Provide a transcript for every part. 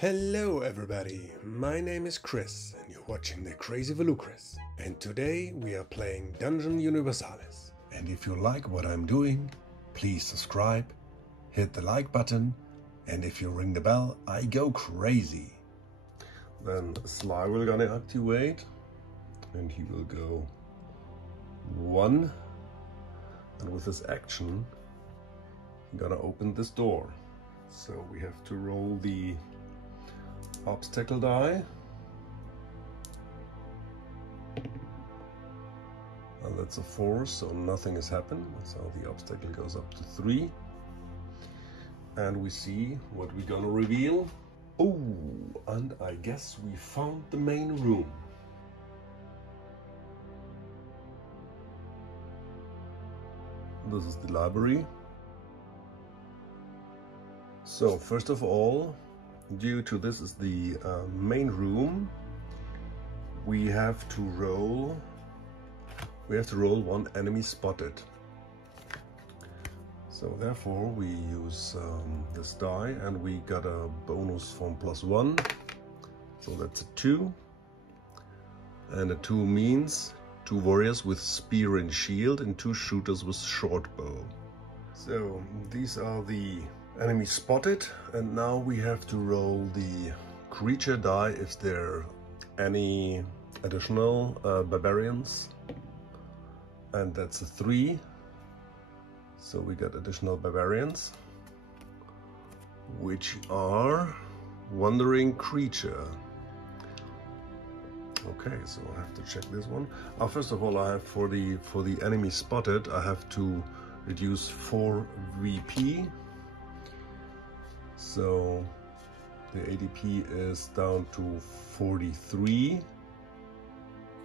Hello everybody, my name is Chris and you're watching the Crazy Volucris, and today we are playing Dungeon Universalis. And if you like what I'm doing, please subscribe, hit the like button, and if you ring the bell, I go crazy. Then Sly will gonna activate and he will go 1, and with his action he's gonna open this door. So we have to roll the obstacle die, and that's a 4, so nothing has happened, so the obstacle goes up to 3, and we see what we're gonna reveal. Oh, and I guess we found the main room. This is the library. So first of all, due to this is the main room, we have to roll 1 enemy spotted. So therefore we use this die, and we got a bonus from +1, so that's a 2, and a 2 means 2 warriors with spear and shield and 2 shooters with short bow. So these are the enemy spotted, and now we have to roll the creature die if there are any additional barbarians, and that's a 3, so we got additional barbarians, which are wandering creature. Okay, so I have to check this one. First of all, I have for the enemy spotted, I have to reduce 4 VP. So the ADP is down to 43,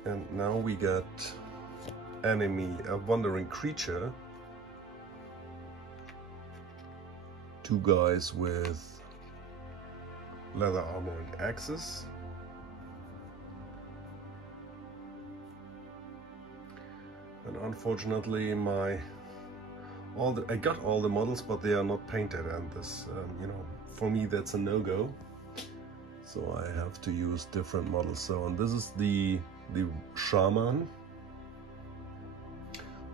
and now we got enemy, a wandering creature, 2 guys with leather armor and axes, and unfortunately I got all the models, but they are not painted, and this, for me that's a no-go. So I have to use different models. So, and this is the shaman.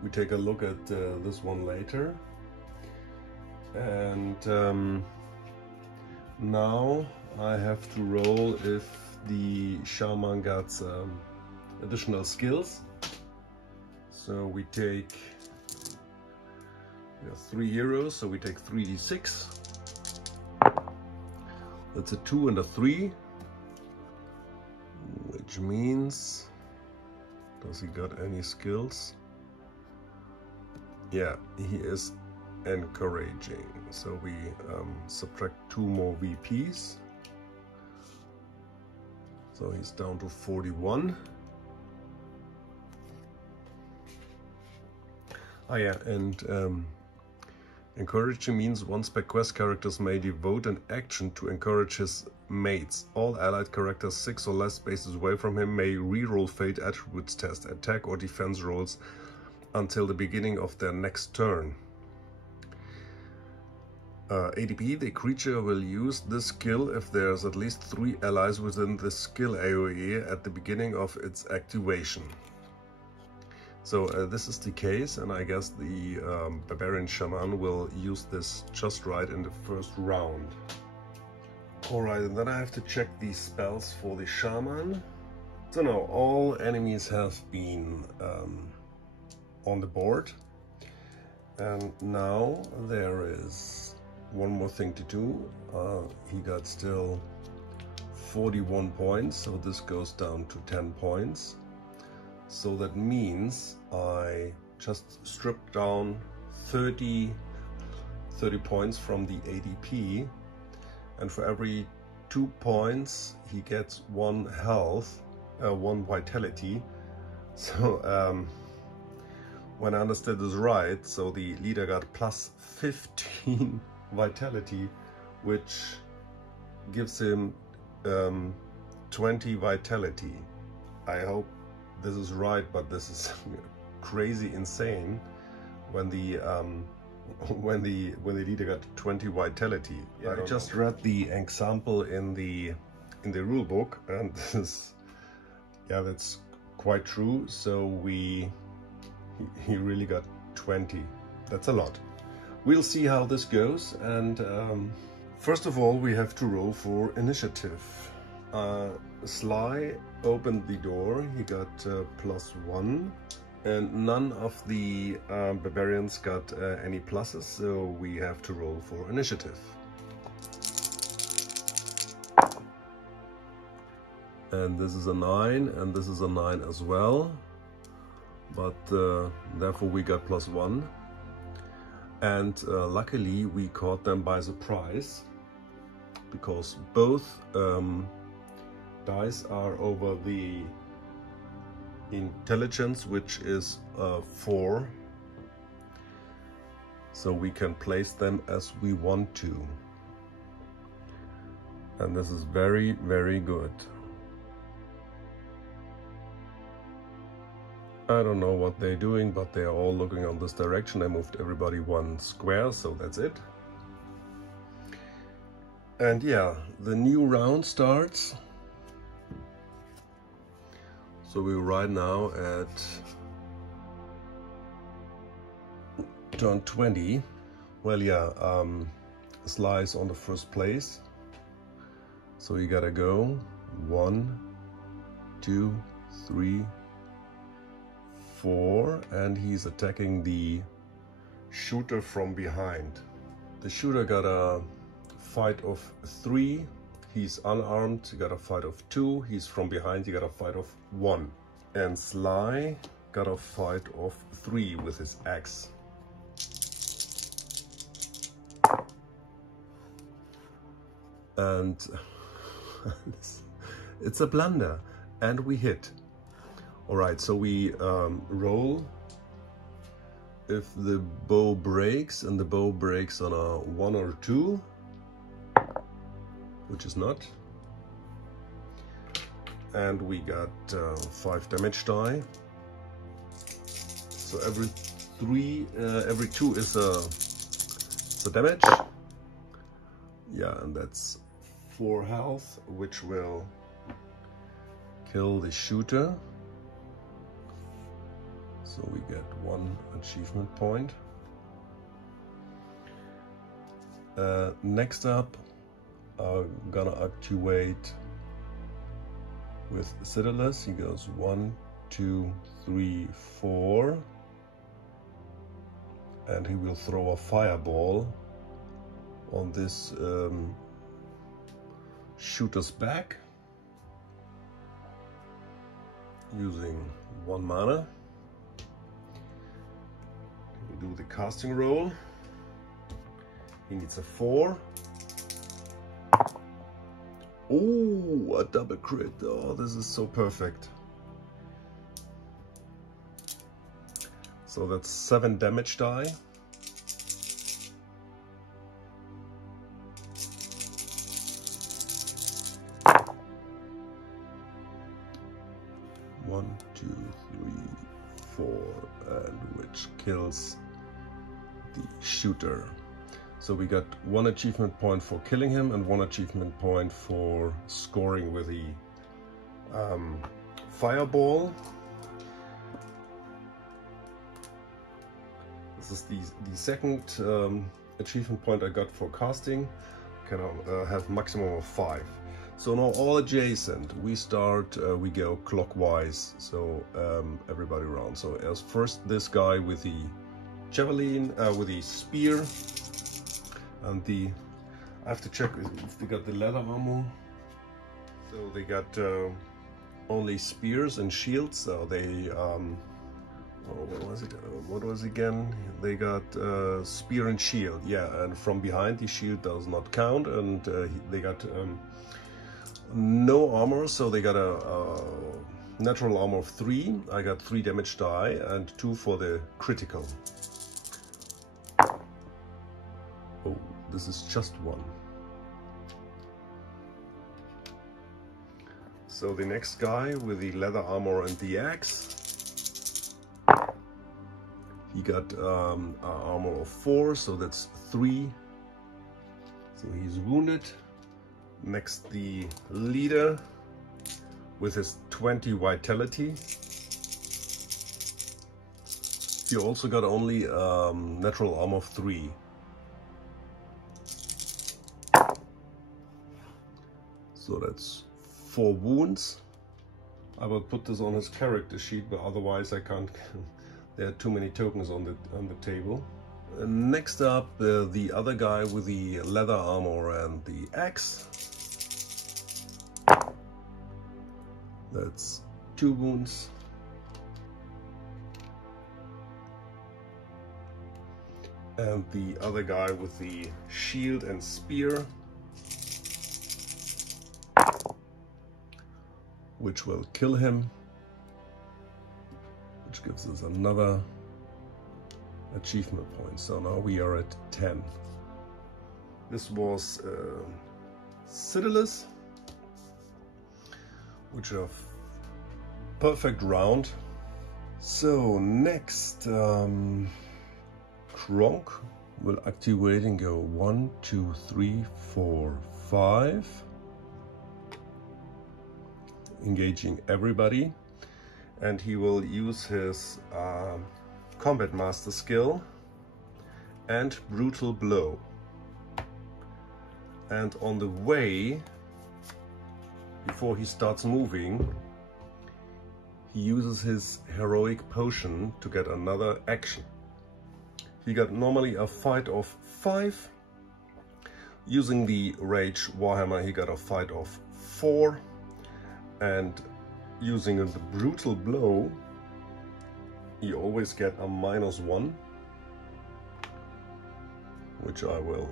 We take a look at this one later. And now I have to roll if the shaman got additional skills. So we take 3 heroes, so we take 3d6. That's a 2 and a 3, which means, does he got any skills? Yeah, he is encouraging, so we subtract 2 more VPs, so he's down to 41. Oh yeah, and encouraging means once per quest, characters may devote an action to encourage his mates. All allied characters 6 or less spaces away from him may re-roll fate attributes test, attack or defense rolls until the beginning of their next turn. ADP, the creature will use this skill if there's at least 3 allies within the skill AoE at the beginning of its activation. So this is the case, and I guess the Barbarian Shaman will use this just right in the first round. Alright, and then I have to check these spells for the Shaman. So now all enemies have been on the board, and now there is one more thing to do. He got still 41 points, so this goes down to 10 points. So that means I just stripped down 30 points from the ADP, and for every 2 points he gets 1 health, 1 vitality. So when I understood this right, so the leader got plus 15 vitality, which gives him 20 vitality. I hope this is right, but this is crazy insane when the when the leader got 20 vitality. Yeah, I just read the example in the rule book, and this, yeah, that's quite true. So he really got 20. That's a lot. We'll see how this goes, and first of all we have to roll for initiative. Sly opened the door, he got +1, and none of the barbarians got any pluses, so we have to roll for initiative. And this is a 9, and this is a 9 as well, but therefore we got +1. And luckily we caught them by surprise, because both dice are over the intelligence, which is 4, so we can place them as we want to, and this is very, very good. I don't know what they're doing, but they're all looking on this direction. I moved everybody 1 square, so that's it. And yeah, the new round starts. So we're right now at turn 20. Well, yeah, Sly is on the first place. So you gotta go 1, 2, 3, 4, and he's attacking the shooter from behind. The shooter got a fight of 3, he's unarmed, he got a fight of 2, he's from behind, he got a fight of 1. And Sly got a fight of 3 with his axe. And it's a blunder, and we hit. Alright, so we roll if the bow breaks, and the bow breaks on a 1 or 2, which is not. And we got 5 damage die. So every 2 is a damage. Yeah, and that's 4 health, which will kill the shooter. So we get 1 achievement point. Next up, I'm gonna activate with Xiodulus. He goes 1, 2, 3, 4, and he will throw a fireball on this shooter's back using 1 mana. Do the casting roll. He needs a 4. Oh, a double crit. Oh, this is so perfect. So that's 7 damage die. One, 2, 3, 4, and which kills the shooter. So we got 1 achievement point for killing him and 1 achievement point for scoring with the fireball. This is the second achievement point I got for casting. Can have maximum of 5. So now all adjacent, we start, we go clockwise, so everybody around. So as first this guy with the javelin, with the spear, and I have to check if they got the leather armor. So they got only spears and shields, so they, what was it again? They got spear and shield, yeah, and from behind the shield does not count, and they got no armor, so they got a natural armor of 3. I got 3 damage die and 2 for the critical. Oh, this is just 1. So the next guy with the leather armor and the axe. He got an armor of 4, so that's 3. So he's wounded. Next, the leader with his 20 vitality. He also got only natural armor of 3. So that's 4 wounds. I will put this on his character sheet, but otherwise I can't. There are too many tokens on the table. Next up, the other guy with the leather armor and the axe. That's 2 wounds. And the other guy with the shield and spear, which will kill him, which gives us another achievement point. So now we are at 10. This was Xiodulus, which is a perfect round. So next, Kronk will activate and go 1, 2, 3, 4, 5. Engaging everybody, and he will use his combat master skill and brutal blow. And on the way, before he starts moving, he uses his heroic potion to get another action. He got normally a fight of 5. Using the Rage Warhammer, he got a fight of 4. And using the brutal blow, you always get a -1, which I will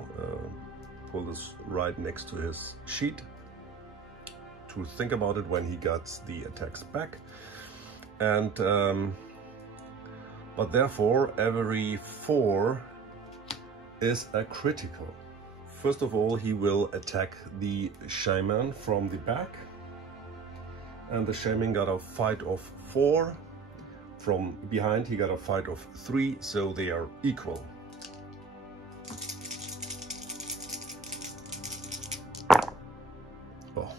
pull this right next to his sheet to think about it when he gets the attacks back. And but therefore every 4 is a critical. First of all, he will attack the shaman from the back. And the shaman got a fight of 4. From behind he got a fight of 3, so they are equal. Oh,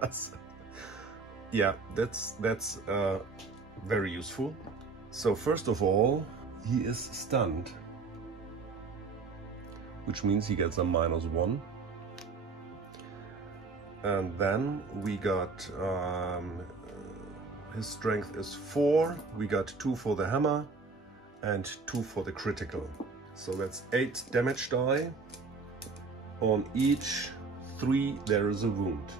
that's very useful. So first of all, he is stunned, which means he gets a -1. And then we got, his strength is 4, we got 2 for the hammer and 2 for the critical. So that's 8 damage die. On each 3 there is a wound.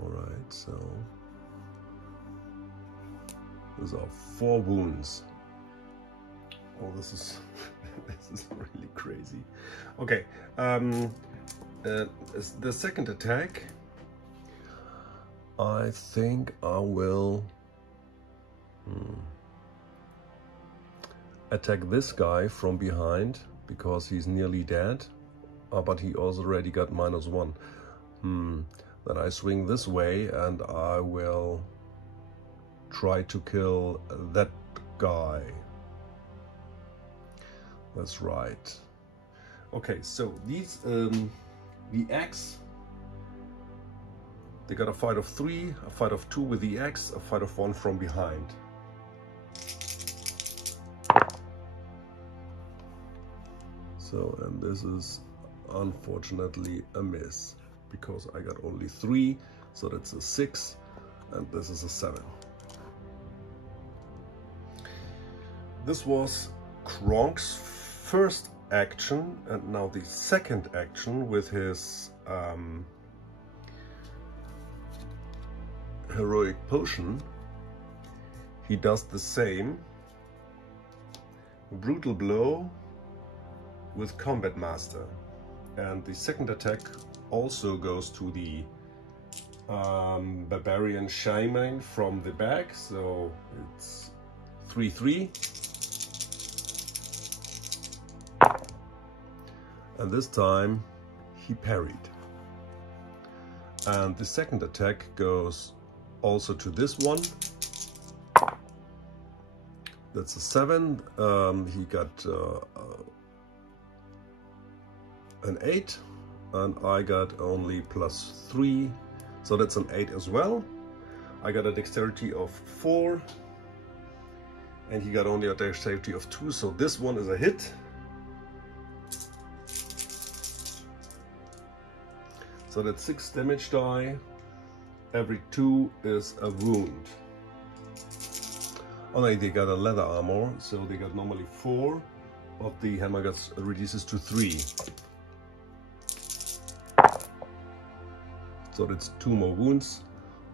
Alright, so those are 4 wounds. Oh, this is this is really crazy. Okay, the second attack, I think I will attack this guy from behind because he's nearly dead, but he also already got -1. Then I swing this way and I will try to kill that guy. That's right. Okay, so these, the axe, they got a fight of 3, a fight of 2 with the axe, a fight of 1 from behind. So, and this is unfortunately a miss, because I got only 3, so that's a 6, and this is a 7. This was Kronk's first action, and now the second action with his heroic potion. He does the same. Brutal blow with combat master, and the second attack also goes to the Barbarian Shaman from the back, so it's 3-3. And this time he parried. And the second attack goes also to this one. That's a 7. He got an 8, and I got only +3, so that's an 8 as well. I got a dexterity of 4, and he got only a dexterity of 2, so this one is a hit. So that's 6 damage die. Every 2 is a wound. Oh no, they got a leather armor, so they got normally 4, but the hammer gets reduces to 3. So that's 2 more wounds,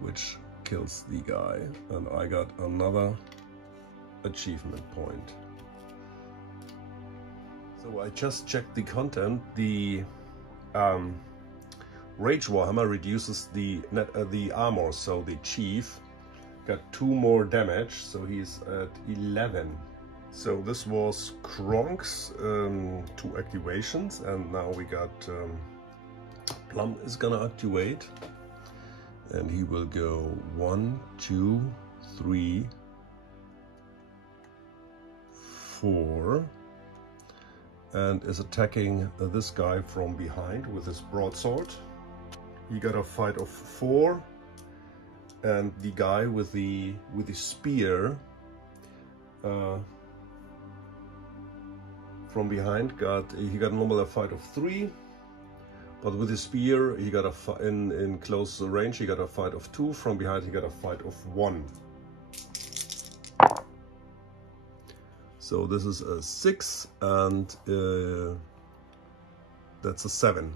which kills the guy, and I got another achievement point. So I just checked the content. The Rage Warhammer reduces the armor, so the chief got 2 more damage, so he's at 11. So this was Kronk's 2 activations, and now we got Plum is gonna activate, and he will go 1, 2, 3, 4, and is attacking this guy from behind with his broadsword. He got a fight of 4, and the guy with the spear from behind got normal a fight of 3, but with his spear he got in close range he got a fight of 2. From behind he got a fight of 1. So this is a 6, and that's a 7.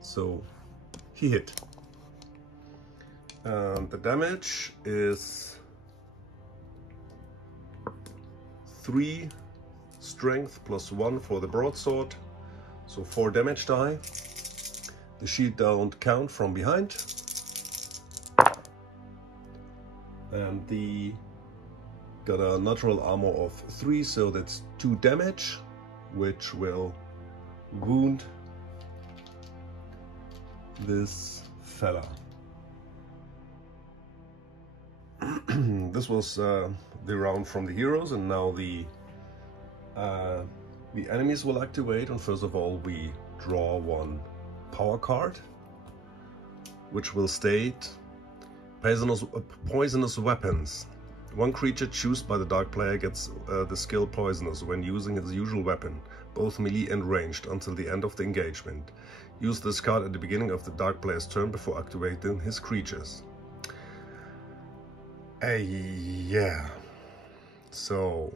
So he hit. And the damage is 3 strength plus 1 for the broadsword, so 4 damage die. The shield don't count from behind. And the got a natural armor of 3, so that's 2 damage, which will wound this fella. This was the round from the heroes, and now the enemies will activate. And first of all, we draw 1 power card, which will state poisonous weapons. 1 creature chosen by the dark player gets the skill Poisonous when using his usual weapon, both melee and ranged, until the end of the engagement. Use this card at the beginning of the dark player's turn before activating his creatures. Yeah. So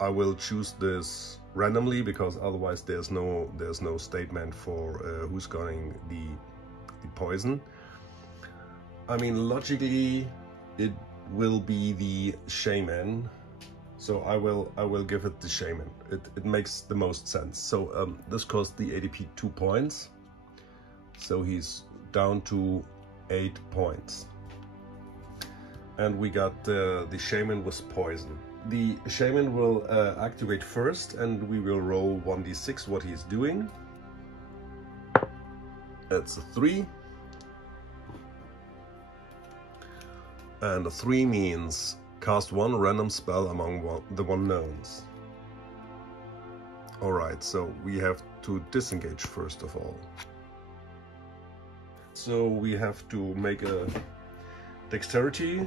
I will choose this randomly, because otherwise there's no statement for who's going the poison. I mean, logically it will be the shaman, so I will give it the shaman. It makes the most sense. So this cost the ADP 2 points, so he's down to 8 points. And we got the shaman with poison. The shaman will activate first, and we will roll 1d6 what he's doing. That's a 3. And a 3 means cast 1 random spell among the unknowns. Alright, so we have to disengage first of all. So we have to make a dexterity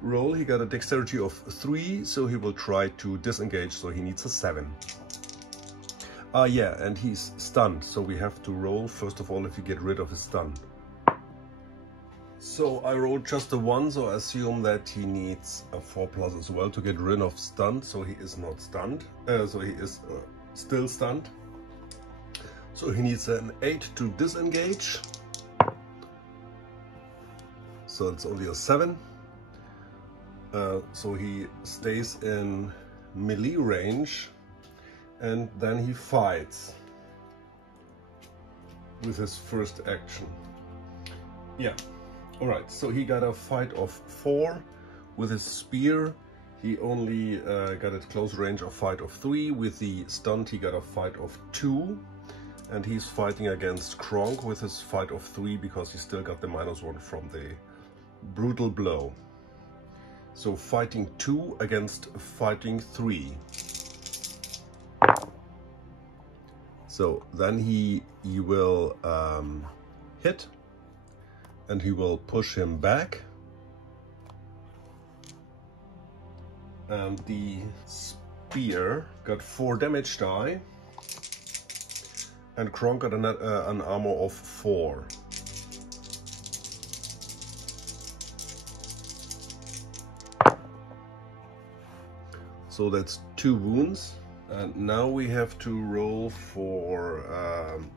roll. He got a dexterity of 3, so he will try to disengage, so he needs a 7. Yeah, and he's stunned, so we have to roll first of all if you get rid of his stun. So I rolled just a 1, so I assume that he needs a 4+ as well to get rid of stun, so he is not stunned, so he is still stunned. So he needs an 8 to disengage, so it's only a 7. So he stays in melee range, and then he fights with his first action. Yeah. Alright, so he got a fight of 4 with his spear. He only got a close range of fight of 3. With the stunt he got a fight of 2. And he's fighting against Kronk with his fight of 3 because he still got the -1 from the brutal blow. So fighting 2 against fighting 3. So then he will hit, and he will push him back. And the spear got 4 damage die. And Kronk got an armor of 4. So that's 2 wounds. And now we have to roll for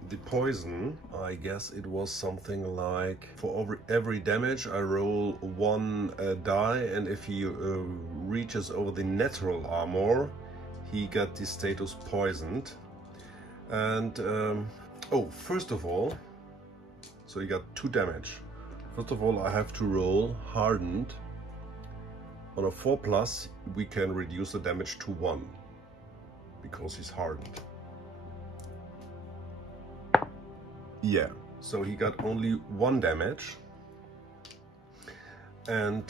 the poison. I guess it was something like, for every damage I roll 1 die, and if he reaches over the natural armor, he got the status poisoned. And first of all, so he got 2 damage. First of all, I have to roll hardened. On a 4+, we can reduce the damage to 1 because he's hardened. Yeah, so he got only 1 damage. And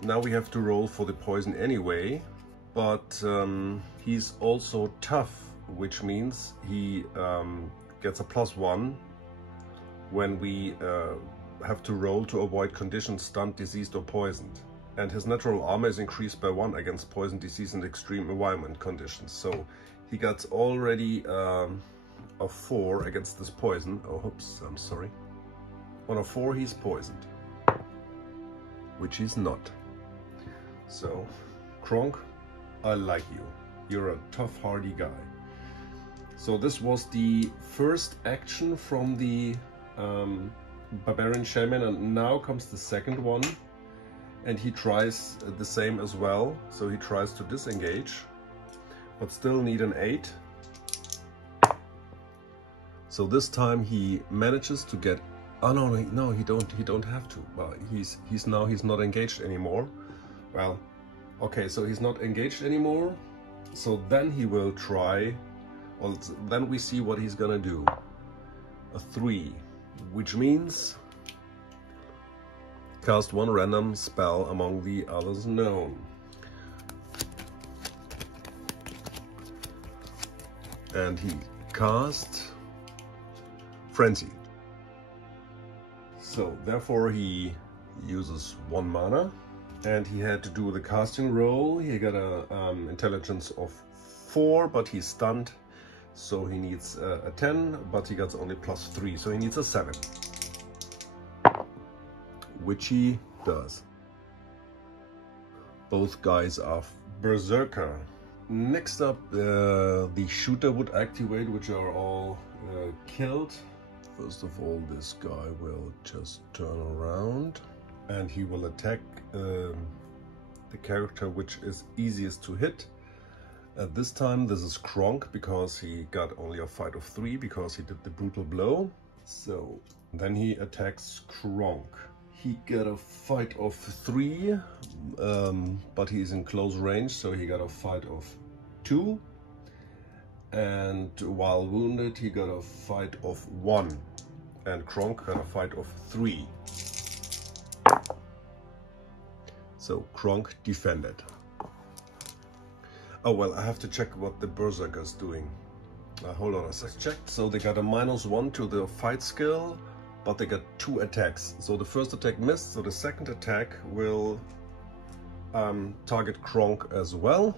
now we have to roll for the poison anyway, but he's also tough, which means he gets a +1 when we have to roll to avoid conditions stunned, diseased or poisoned. And his natural armor is increased by 1 against poison, disease and extreme environment conditions. So he got already a 4 against this poison. Oh, oops, I'm sorry. On a 4 he's poisoned, which he's not. So Kronk, I like you. You're a tough, hardy guy. So this was the first action from the Barbarian Shaman, and now comes the second one, and he tries the same as well. So he tries to disengage, but still need an 8. So this time he manages to get. Oh no, he don't have to. Well, he's not engaged anymore. Well, okay, so he's not engaged anymore. So then he will try. Well, then we see what he's gonna do. A 3, which means cast 1 random spell among the others known. And he cast Frenzy. So therefore he uses 1 mana, and he had to do the casting roll. He got a intelligence of 4, but he's stunned. So he needs a 10, but he gets only +3, so he needs a 7. Which he does. Both guys are Berserker. Next up, the shooter would activate, which are all killed. First of all, this guy will just turn around, and he will attack the character which is easiest to hit. At this time, this is Kronk, because he got only a fight of 3 because he did the brutal blow. So then he attacks Kronk. He got a fight of 3, but he's in close range, so he got a fight of 2. And while wounded, he got a fight of 1. And Kronk got a fight of 3. So Kronk defended. Oh, well, I have to check what the Berserker's doing. Hold on a sec. Checked. So they got a -1 to the fight skill, but they got 2 attacks. So the first attack missed, so the second attack will target Kronk as well.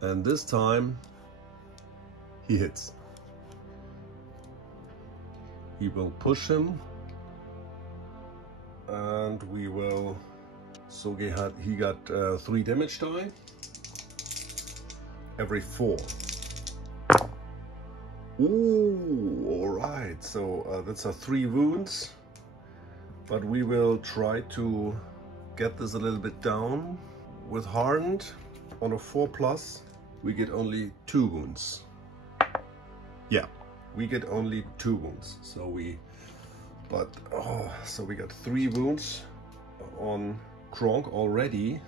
And this time he hits. He will push him, and we will. So he got 3 damage die every 4. Ooh, all right. So that's a 3 wounds, but we will try to get this a little bit down. With hardened on a 4+, we get only 2 wounds. Yeah, we get only 2 wounds. So we got 3 wounds on Kronk already.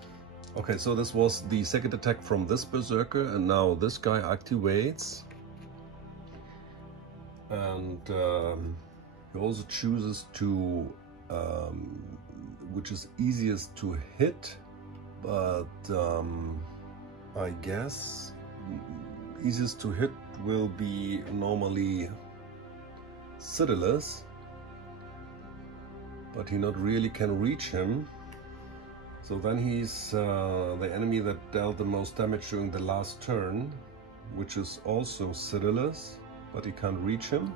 Okay, so this was the second attack from this berserker, and now this guy activates. And he also chooses to, which is easiest to hit, but I guess easiest to hit will be normally Xiodulus, but he not really can reach him. So then he's the enemy that dealt the most damage during the last turn, which is also Xiodulus, but he can't reach him.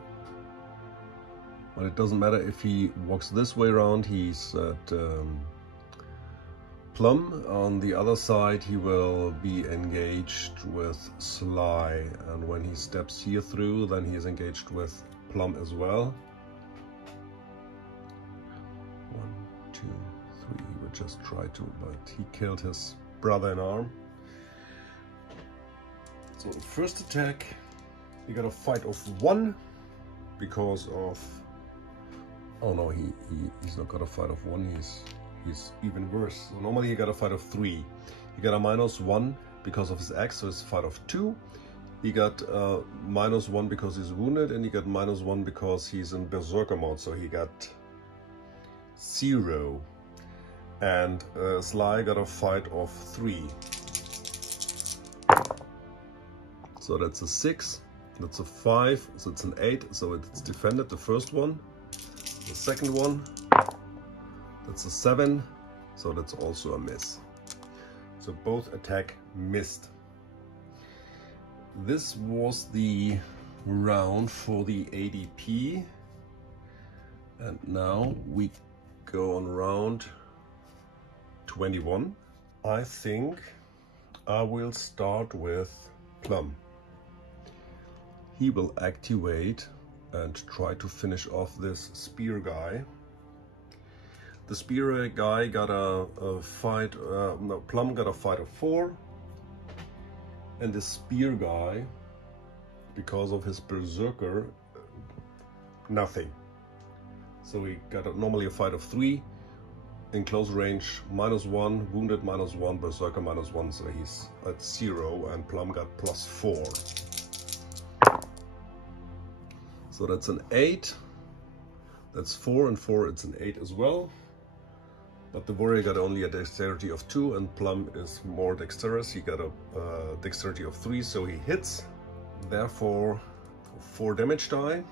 But it doesn't matter if he walks this way around, he's at Plum. On the other side he will be engaged with Sly, and when he steps here through, then he is engaged with Plum as well. 1, 2, 3, he would just try to, but he killed his brother in arm. So the first attack, he got a fight of 1 because of, oh no, he's not got a fight of 1, he's even worse. So normally he got a fight of 3. He got a -1 because of his axe, so it's a fight of 2. He got -1 because he's wounded, and he got -1 because he's in berserker mode, so he got 0. And Sly got a fight of 3. So that's a 6, that's a 5, so it's an 8, so it's defended, the first one. The second one, that's a 7, so that's also a miss. So both attack missed. This was the round for the ADP, and now we go on round 21. I think I will start with Plum. He will activate and try to finish off this spear guy. The spear guy got a fight, no, Plum got a fight of 4. And the spear guy, because of his berserker, nothing. So he got normally a fight of 3. In close range, -1, wounded -1, berserker -1, so he's at 0, and Plum got +4. So that's an 8, that's 4, and 4, it's an 8 as well. But the warrior got only a dexterity of 2, and Plum is more dexterous. He got a dexterity of 3, so he hits. Therefore, 4 damage die.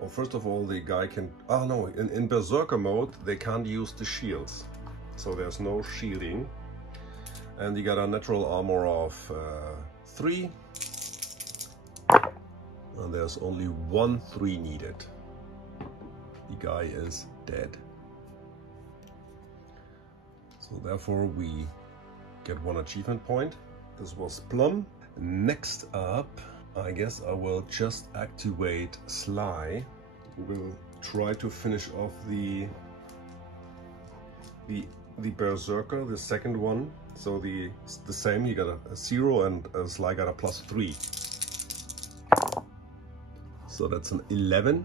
Well, first of all, the guy can... Oh no, in berserker mode, they can't use the shields. So there's no shielding. And he got a natural armor of 3. And there's only 1 3 needed. The guy is dead. So therefore we get 1 achievement point. This was Plum. Next up, I guess I will just activate Sly. We'll try to finish off the berserker, the second one. So the same, he got a 0, and Sly got a +3. So that's an 11,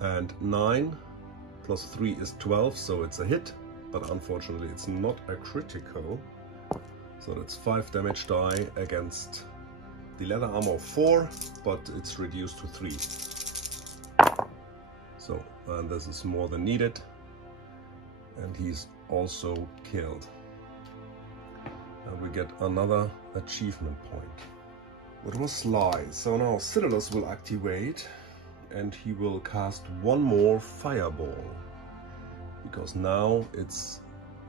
and 9 plus 3 is 12, so it's a hit, but unfortunately it's not a critical. So that's 5 damage die against the leather armor of 4, but it's reduced to 3. So, and this is more than needed, and he's also killed. And we get another achievement point. It was Sly. So now Xiodulus will activate, and he will cast 1 more fireball, because now it's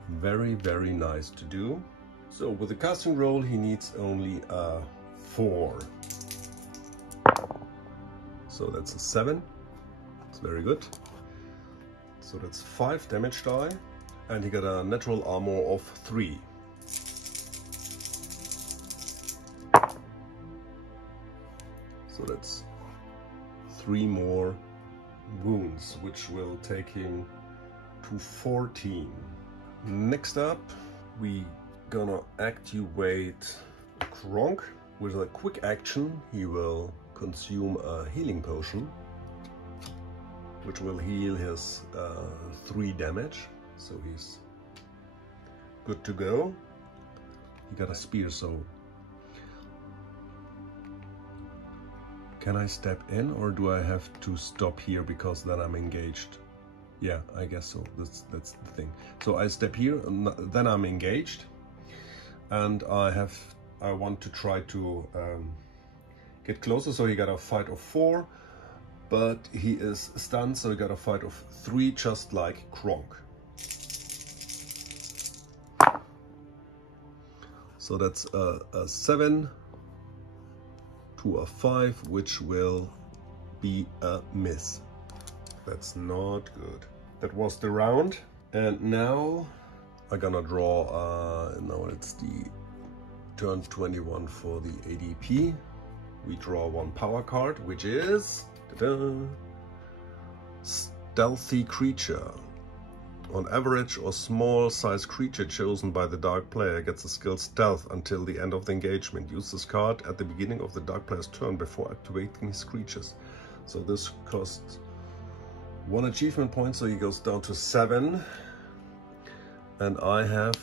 very, very nice to do. So with the casting roll, he needs only a 4. So that's a 7. It's very good. So that's 5 damage die, and he got a natural armor of 3. So that's 3 more wounds, which will take him to 14. Next up, we gonna activate Kronk. With a quick action, he will consume a healing potion, which will heal his 3 damage. So he's good to go. He got a spear, so... Can I step in, or do I have to stop here because then I'm engaged? Yeah, I guess so. That's the thing. So I step here, and then I'm engaged, and I want to try to get closer. So he got a fight of 4, but he is stunned, so he got a fight of 3, just like Kronk. So that's a 7 to a 5, which will be a miss. That's not good. That was the round. And now I'm gonna draw, now it's the turn 21 for the ADP. We draw 1 power card, which is Stealthy Creature. On average, or small size creature chosen by the dark player gets the skill Stealth until the end of the engagement. Use this card at the beginning of the dark player's turn before activating his creatures. So this costs 1 achievement point, so he goes down to 7. And I have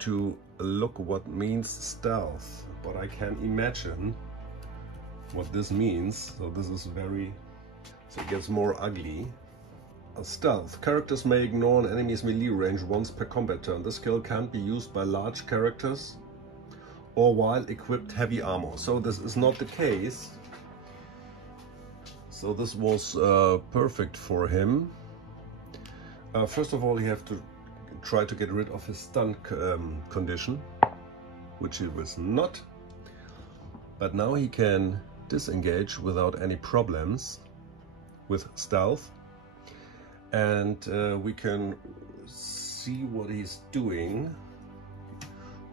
to look what means stealth, but I can imagine what this means. So this is very, so it gets more ugly. Stealth. Characters may ignore an enemy's melee range once per combat turn. This skill can't be used by large characters or while equipped heavy armor. So this is not the case. So this was perfect for him. First of all, you have to try to get rid of his stun condition, which he was not. But now he can disengage without any problems with stealth. And we can see what he's doing.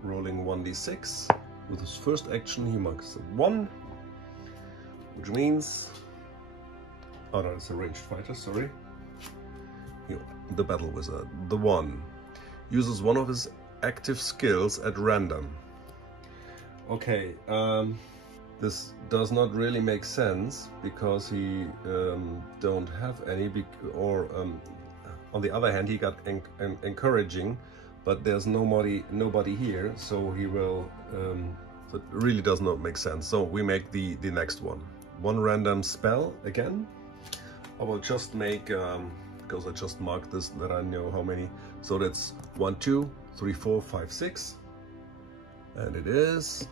Rolling 1d6. With his first action, he marks a 1, which means... Oh no, it's a ranged fighter, sorry. Here, the battle wizard. The 1 uses one of his active skills at random. Okay, this does not really make sense because he don't have any, or on the other hand, he got encouraging, but there's nobody here, so he will. So it really does not make sense. So we make the next one. 1 random spell again. I will just make because I just marked this that I know how many. So that's 1, 2, 3, 4, 5, 6, and it is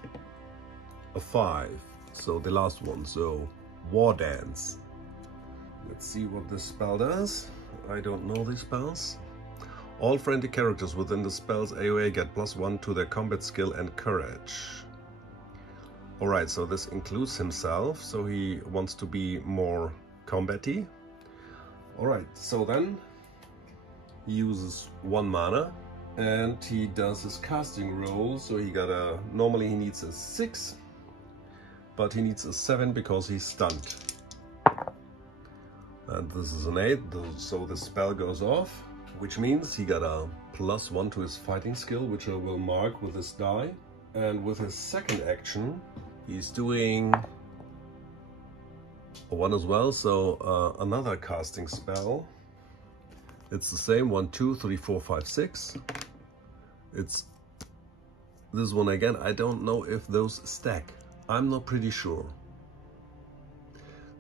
a 5. So the last one, so War Dance. Let's see what this spell does. I don't know these spells. All friendly characters within the spell's AoE get +1 to their combat skill and courage. Alright, so this includes himself, so he wants to be more combat-y. Alright, so then he uses 1 mana and he does his casting roll, so he got a, normally he needs a 6. But he needs a 7 because he's stunned. And this is an 8, so the spell goes off, which means he got a +1 to his fighting skill, which I will mark with this die. And with his second action, he's doing a 1 as well, so another casting spell. It's the same, 1, 2, 3, 4, 5, 6. It's this one again. I don't know if those stack. I'm not pretty sure.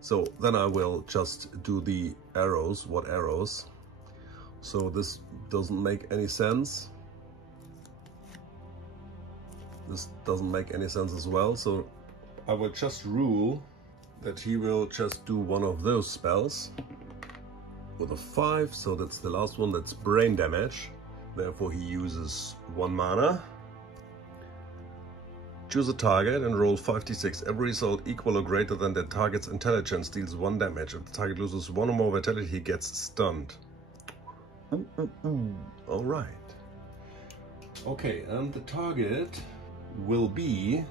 So then I will just do the arrows. What arrows? So this doesn't make any sense. This doesn't make any sense as well. So I will just rule that he will just do one of those spells with a 5. So that's the last one. That's brain damage. Therefore he uses 1 mana. Choose a target and roll 5d6. Every result equal or greater than the target's intelligence deals 1 damage. If the target loses 1 or more vitality, he gets stunned. All right. Okay, and the target will be...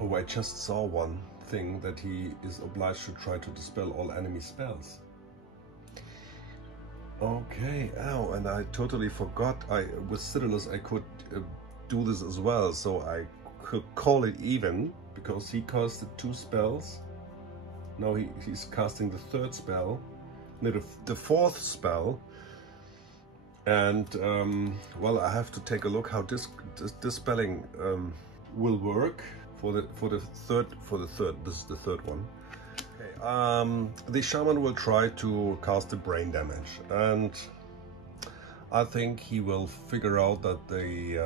Oh, I just saw one thing, that he is obliged to try to dispel all enemy spells. Okay, ow, and I totally forgot. With Xiodulus I could do this as well, so I could call it even, because he casted 2 spells. Now he's casting the 3rd spell. No, the 4th spell. And well, I have to take a look how dispelling will work for the third. This is the third one. Okay, the shaman will try to cast the brain damage, and I think he will figure out that the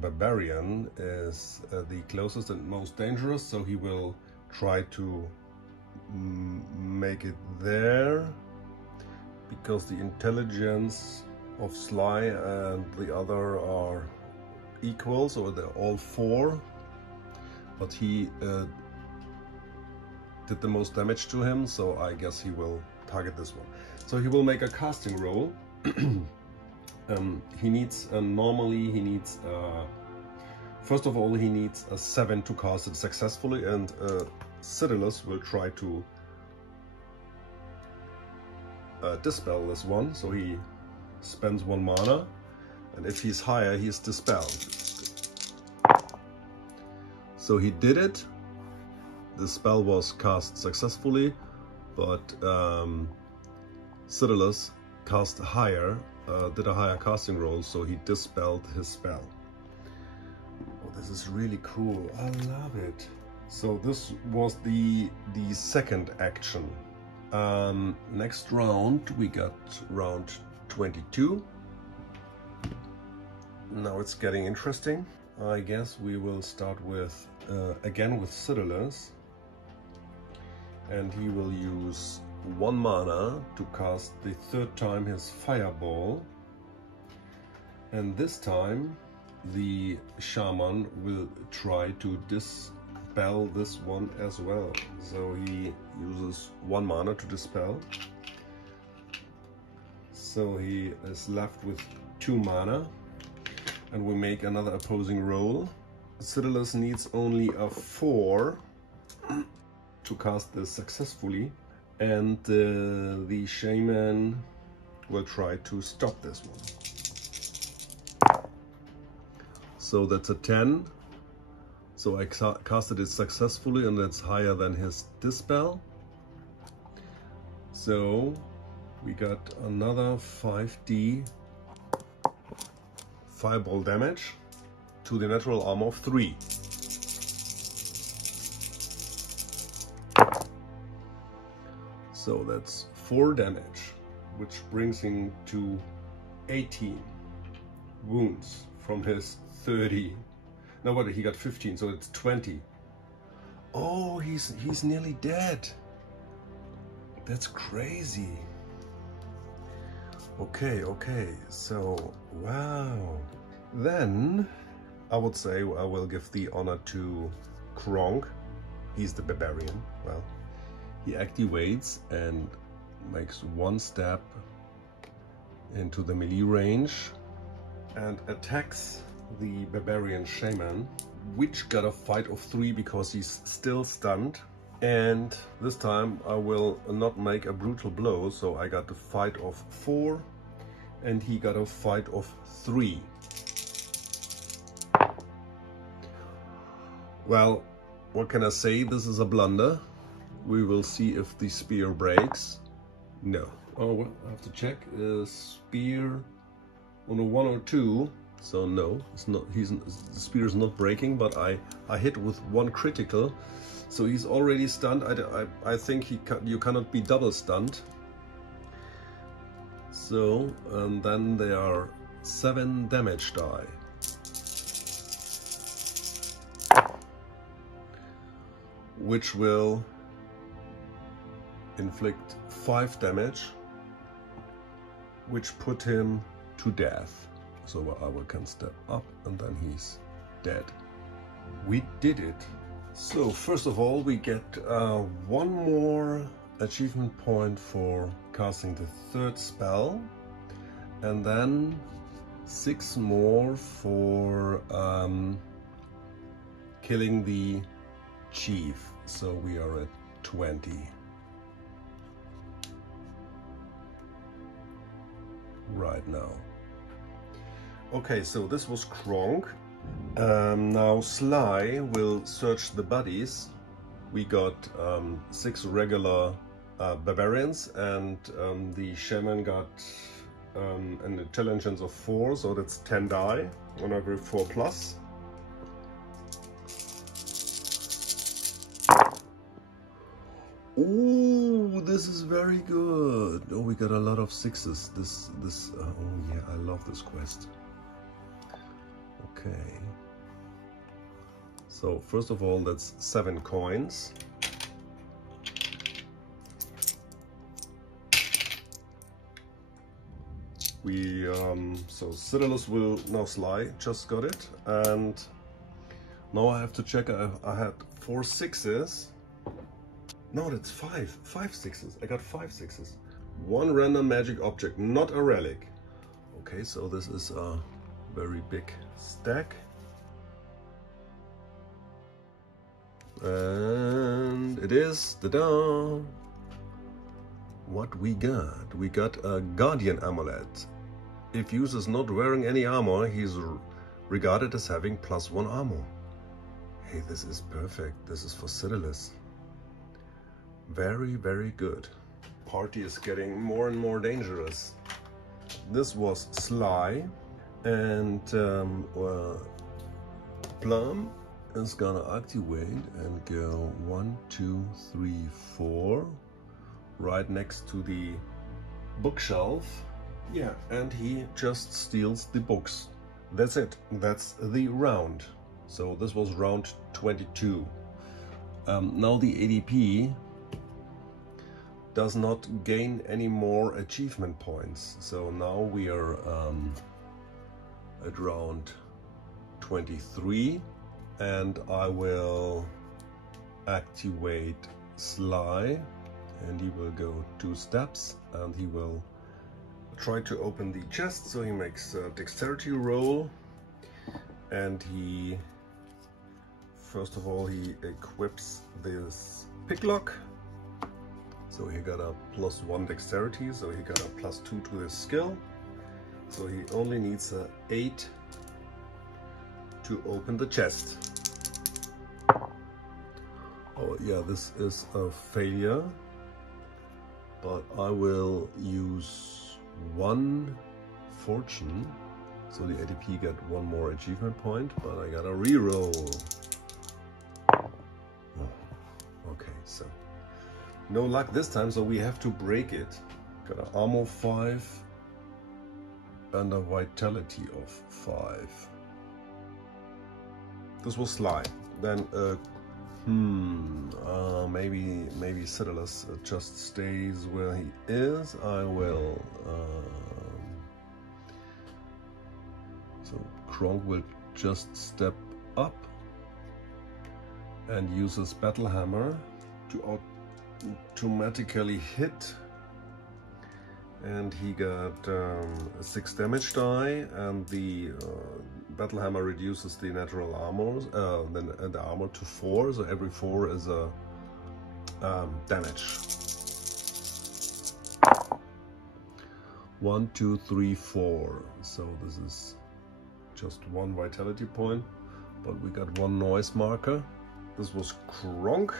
barbarian is the closest and most dangerous, so he will try to make it there, because the intelligence of Sly and the other are equal, so they're all 4, but he did the most damage to him, so I guess he will target this one. So he will make a casting roll. He needs, normally he needs, first of all, he needs a 7 to cast it successfully, and Xiodulus will try to dispel this one, so he spends 1 mana, and if he's higher, he's dispelled. So he did it. The spell was cast successfully, but Xiodulus cast higher, did a higher casting roll, so he dispelled his spell. Oh, this is really cool. I love it. So this was the second action. Next round we got round 22. Now it's getting interesting. I guess we will start with again with Xiodulus, and he will use 1 mana to cast the 3rd time his fireball, and this time the shaman will try to dispel this one as well. So he uses 1 mana to dispel, so he is left with 2 mana, and we make another opposing roll. Xiodulus needs only a 4 to cast this successfully, and the shaman will try to stop this one. So that's a 10. So I casted it successfully, and that's higher than his dispel. So we got another 5d fireball damage to the natural armor of 3. So that's 4 damage, which brings him to 18 wounds from his 30. No, what, he got 15, so it's 20. Oh, he's nearly dead. That's crazy. Okay, so wow. Then I would say I will give the honor to Kronk. He's the barbarian. Well, he activates and makes 1 step into the melee range and attacks the Barbarian Shaman, which got a fight of 3 because he's still stunned. And this time I will not make a brutal blow, so I got a fight of 4 and he got a fight of 3. Well, what can I say? This is a blunder. We will see if the spear breaks. No. Oh, well, I have to check. Spear on a 1 or 2. So no, it's not. The spear is not breaking, but I hit with 1 critical. So he's already stunned. I think you cannot be double stunned. So, and then there are 7 damage die. Which will inflict 5 damage, which put him to death. So I can step up, and then he's dead. We did it. So first of all, we get 1 more achievement point for casting the 3rd spell, and then 6 more for killing the chief. So we are at 20. Right now. Okay, so this was Kronk. Now Sly will search the bodies. We got 6 regular barbarians, and the shaman got an intelligence of 4, so that's 10 die on every 4 plus. Ooh, this is very good. Oh, we got a lot of 6s. Oh yeah, I love this quest. Okay. So first of all, that's 7 coins. So Xiodulus will now Sly, just got it, and now I have to check. I had 4 6s. No, that's 5 6s. I got 5 6s. 1 random magic object, not a relic. Okay, so this is a very big stack. And it is, ta-da! What we got? We got a Guardian Amulet. If user is not wearing any armor, he's regarded as having +1 armor. Hey, this is perfect. This is for Xiodulus. Very, very good. Party is getting more and more dangerous. This was Sly, and Plum is gonna activate and go 1, 2, 3, 4, right next to the bookshelf. Yeah, and he just steals the books. That's it. That's the round. So this was round 22. Now the ADP does not gain any more achievement points. So now we are at round 23, and I will activate Sly, and he will go 2 steps, and he will try to open the chest. So he makes a dexterity roll, and he first of all he equips this picklock. So he got a +1 dexterity, so he got a +2 to his skill. So he only needs a 8 to open the chest. Oh yeah, this is a failure, but I will use 1 fortune. So the ADP got 1 more achievement point, but I got a reroll. Oh, okay, so no luck this time, so we have to break it. Got an armor 5 and a vitality of 5. This was Sly. Then maybe Xiodulus just stays where he is. I will. So Kronk will just step up and use his battle hammer to automatically hit, and he got 6 damage die, and the battle hammer reduces the natural armor, the armor to 4, so every 4 is a damage. 1, 2, 3, 4. So this is just 1 vitality point, but we got 1 noise marker. This was Kronk.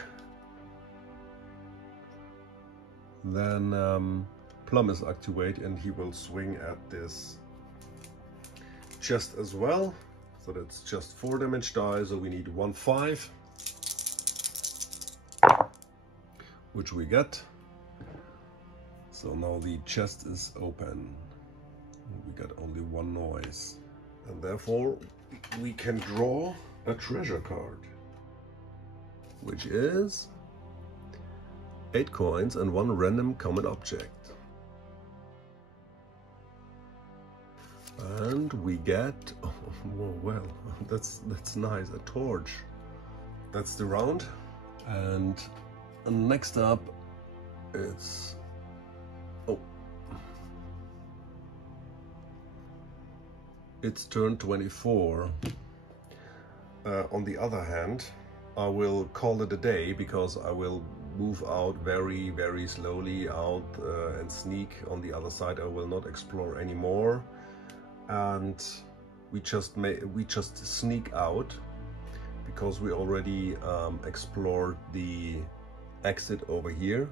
Then Plum is activated, and he will swing at this chest as well. So that's just 4 damage die, so we need 1 5, which we get. So now the chest is open. We got only 1 noise, and therefore we can draw a treasure card, which is 8 coins and 1 random common object. And we get, oh, well, that's nice, a torch. That's the round. And next up, it's, it's turn 24. On the other hand, I will call it a day, because I will move out very, very slowly out and sneak on the other side. I will not explore anymore, and we just sneak out, because we already explored the exit over here.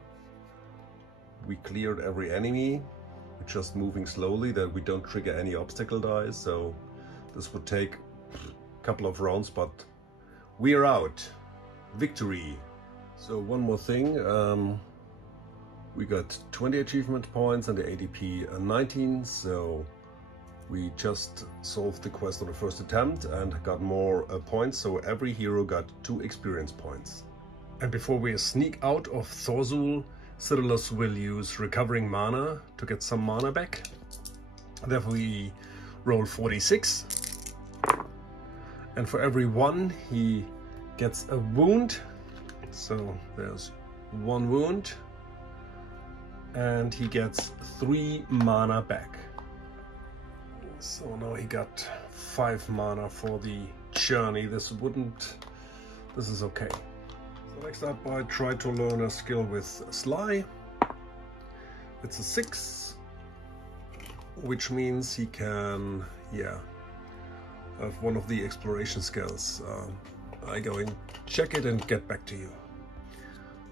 We cleared every enemy, We're just moving slowly, that we don't trigger any obstacle dice, so this would take a couple of rounds, but we're out. Victory! So one more thing, we got 20 achievement points and the ADP 19, so we just solved the quest on the first attempt and got more points, so every hero got 2 experience points. And before we sneak out of Thorzul, Xiodulus will use recovering mana to get some mana back. Therefore we roll 46. And for every 1 he gets a wound. So there's 1 wound. And he gets 3 mana back. So now he got 5 mana for the journey. This is okay. So next up I try to learn a skill with Sly. It's a 6, which means he can, have one of the exploration skills. I go and check it and get back to you.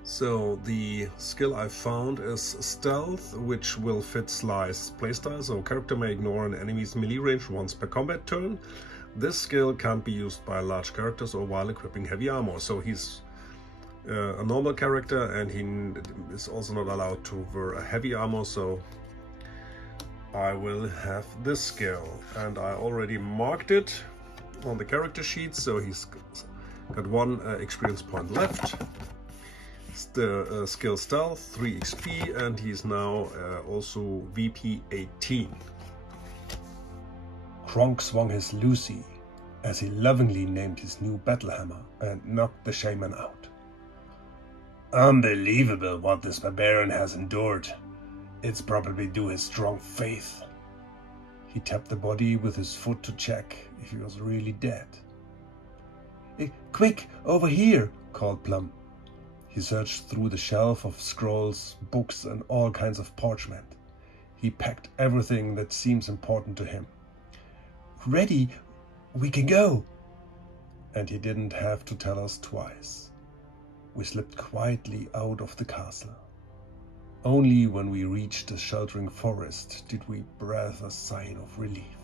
So the skill I found is Stealth, which will fit Sly's playstyle, so character may ignore an enemy's melee range once per combat turn. This skill can't be used by large characters or while equipping heavy armor, so he's a normal character and he is also not allowed to wear a heavy armor, so I will have this skill. And I already marked it on the character sheet, so he's got 1 experience point left. The skill Stealth, 3 XP, and he's now also VP 18. Kronk swung his Lucy as he lovingly named his new battle hammer and knocked the shaman out. Unbelievable what this barbarian has endured. It's probably due his strong faith. He tapped the body with his foot to check if he was really dead. Quick, over here, called Plum. He searched through the shelf of scrolls, books, and all kinds of parchment. He packed everything that seems important to him. Ready, we can go. And he didn't have to tell us twice. We slipped quietly out of the castle. Only when we reached the sheltering forest did we breathe a sigh of relief.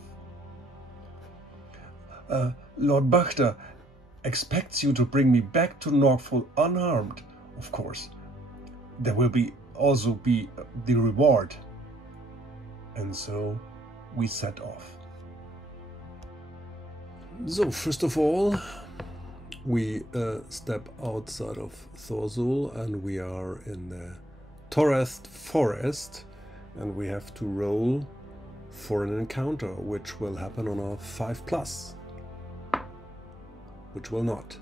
Lord Bachter expects you to bring me back to Norkful unharmed, of course. There will also be the reward. And so we set off. So first of all, we step outside of Thorzul and we are in the Torest Forest, and we have to roll for an encounter, which will happen on a 5+, which will not.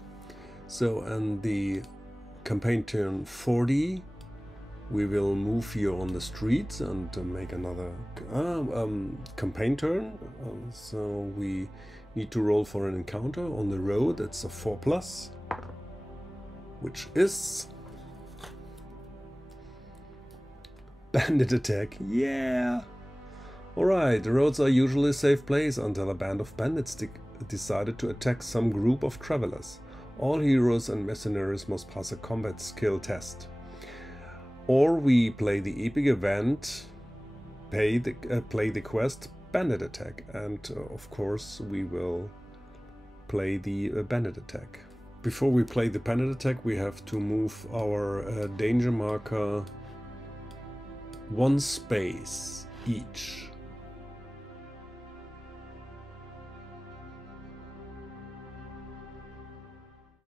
So, and the campaign turn 40, we will move here on the streets and make another campaign turn. So we need to roll for an encounter on the road. It's a 4+, which is bandit attack. Yeah. Alright, the roads are usually a safe place until a band of bandits decided to attack some group of travelers. All heroes and mercenaries must pass a combat skill test. Or we play the epic event, play the quest bandit attack, and of course we will play the bandit attack. Before we play the bandit attack, we have to move our danger marker 1 space each.